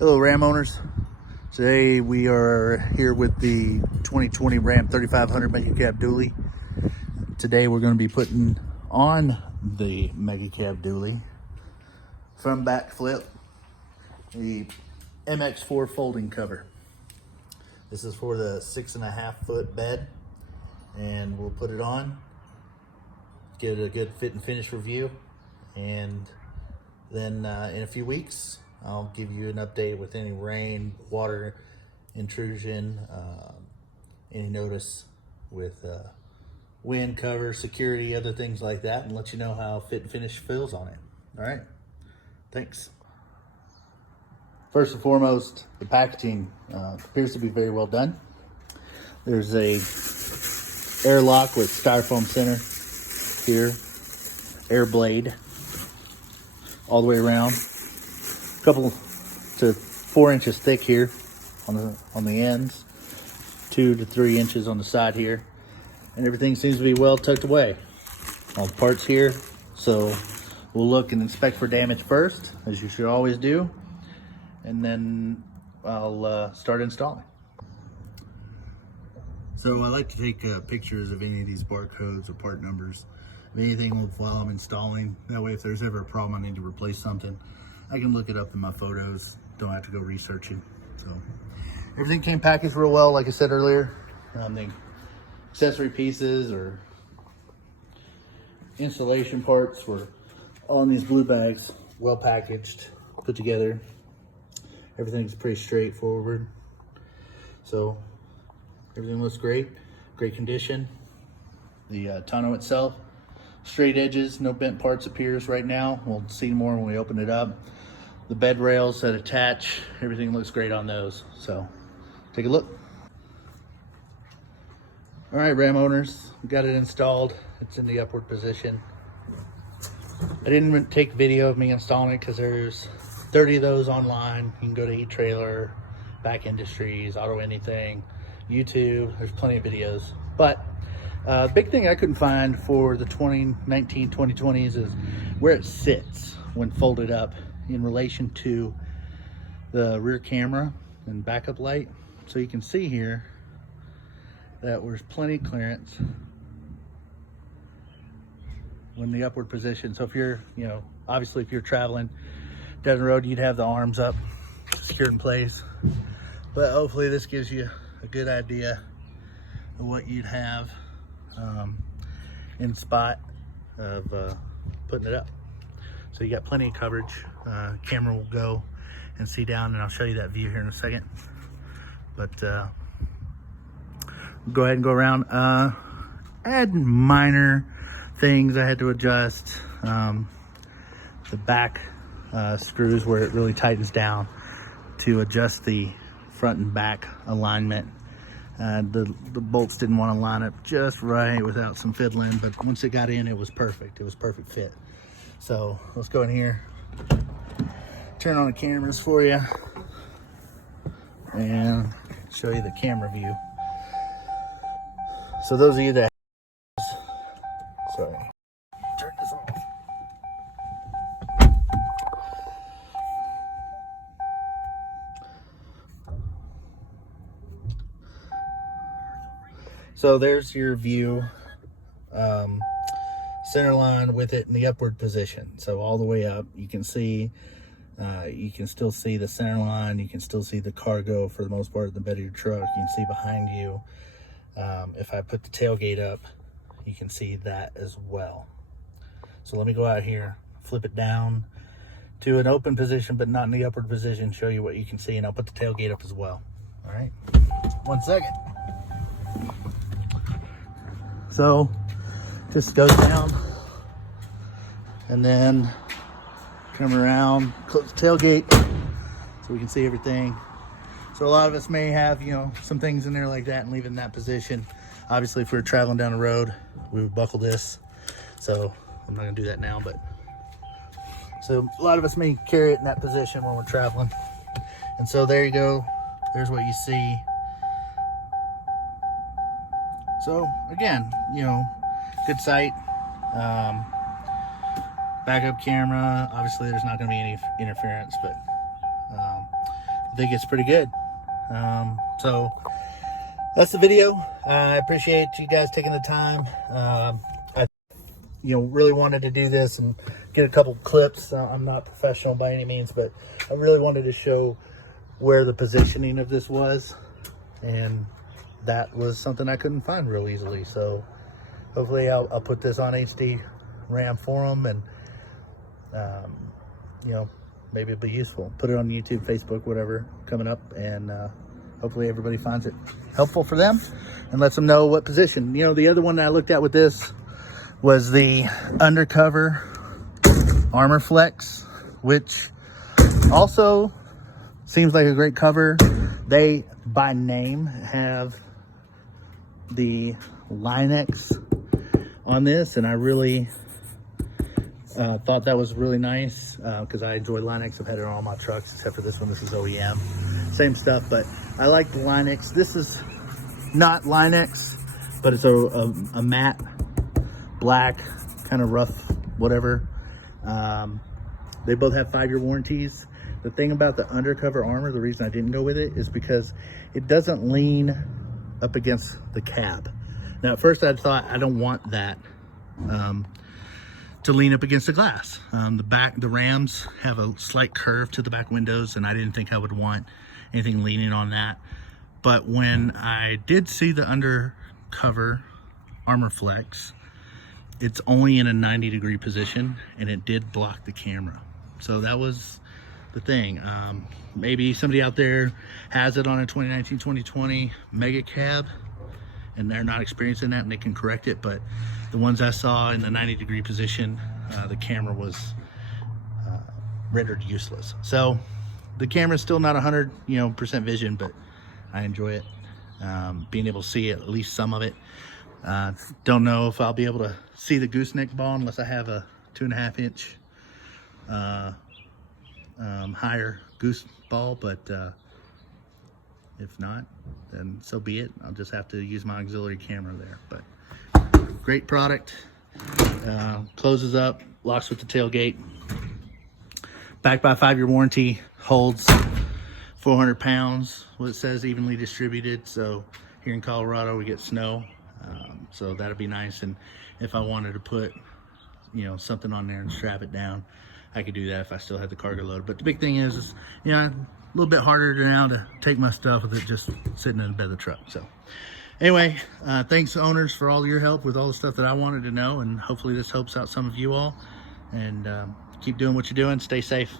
Hello Ram owners. Today we are here with the 2020 Ram 3500 Megacab dually. Today we're going to be putting on the Megacab dually from Backflip the MX4 folding cover. This is for the 6.5 foot bed, and we'll put it on, get a good fit and finish review, and then in a few weeks I'll give you an update with any rain, water intrusion, any notice with wind cover, security, other things like that, and let you know how fit and finish feels on it. All right, thanks. First and foremost, the packaging appears to be very well done. There's a airlock with styrofoam center here, air blade all the way around. Couple to 4 inches thick here on the ends, 2 to 3 inches on the side here, and everything seems to be well tucked away. All the parts here, so we'll look and inspect for damage first, as you should always do, and then I'll start installing. So I like to take pictures of any of these barcodes or part numbers, of anything while I'm installing. That way if there's ever a problem I need to replace something, I can look it up in my photos, don't have to go researching. So everything came packaged real well, like I said earlier. The accessory pieces or installation parts were all in these blue bags, well packaged, put together. Everything's pretty straightforward. So everything looks great, great condition. The tonneau itself, straight edges, no bent parts appears right now. We'll see more when we open it up. The bed rails that attach, everything looks great on those. So take a look. All right, Ram owners, we got it installed. It's in the upward position. I didn't take video of me installing it because there's 30 of those online. You can go to eTrailer, Back Industries, Auto Anything, YouTube. There's plenty of videos. But big thing I couldn't find for the 2019 2020s is where it sits when folded up in relation to the rear camera and backup light. So you can see here that there's plenty of clearance when the upward position. So if you're, obviously if you're traveling down the road, you'd have the arms up, secured in place. But hopefully this gives you a good idea of what you'd have in spot of putting it up. So you got plenty of coverage. Camera will go and see down, and I'll show you that view here in a second. But go ahead and go around. Add minor things I had to adjust. The back screws where it really tightens down to adjust the front and back alignment. The bolts didn't want to line up just right without some fiddling, but once it got in, it was perfect. It was perfect fit. So let's go in here, turn on the cameras for you, and show you the camera view. So those of you that, sorry, turn this off. So there's your view, center line with it in the upward position. So all the way up, you can see, you can still see the center line. You can still see the cargo for the most part in the bed of your truck. You can see behind you. If I put the tailgate up, you can see that as well. So let me go out here, flip it down to an open position, but not in the upward position, show you what you can see, and I'll put the tailgate up as well. All right, 1 second. So just goes down and then come around, close the tailgate so we can see everything. So a lot of us may have, some things in there like that and leave it in that position. Obviously, if we were traveling down the road, we would buckle this. So I'm not gonna do that now, but so a lot of us may carry it in that position when we're traveling. And so there you go. There's what you see. So again, good sight. Backup camera. Obviously, there's not going to be any interference, but I think it's pretty good. So that's the video. I appreciate you guys taking the time. I really wanted to do this and get a couple clips. I'm not professional by any means, but I really wanted to show where the positioning of this was, and that was something I couldn't find real easily. So hopefully I'll put this on HD RAM forum, and maybe it'll be useful. Put it on YouTube, Facebook, whatever coming up, and hopefully everybody finds it helpful for them and lets them know what position. The other one that I looked at with this was the undercover Armor Flex, which also seems like a great cover. They, by name, have the Linux on this, and I really thought that was really nice because I enjoy Linux. I've had it on all my trucks except for this one. This is OEM. Same stuff, but I like the Linux. This is not Linux, but it's a matte black, kind of rough, whatever. They both have 5-year warranties. The thing about the undercover armor, the reason I didn't go with it is because it doesn't lean up against the cab. Now, at first I thought I don't want that to lean up against the glass. The Rams have a slight curve to the back windows, and I didn't think I would want anything leaning on that. But when I did see the undercover Armor Flex, it's only in a 90-degree position, and it did block the camera. So that was the thing. Maybe somebody out there has it on a 2019, 2020 Megacab, and they're not experiencing that, and they can correct it. But the ones I saw in the 90-degree position, the camera was rendered useless. So the camera's still not 100% vision, but I enjoy it. Being able to see at least some of it. Don't know if I'll be able to see the gooseneck ball unless I have a 2.5-inch higher goose ball, but if not, then so be it. I'll just have to use my auxiliary camera there. But great product. Closes up, locks with the tailgate. Backed by a 5-year warranty, holds 400 pounds, what it says, evenly distributed. So here in Colorado we get snow, so that'd be nice. And if I wanted to put something on there and strap it down, I could do that if I still had the cargo load. But the big thing is a little bit harder now to take my stuff with it just sitting in the bed of the truck. So anyway, thanks owners for all your help with all the stuff that I wanted to know, and hopefully this helps out some of you all. And keep doing what you're doing. Stay safe.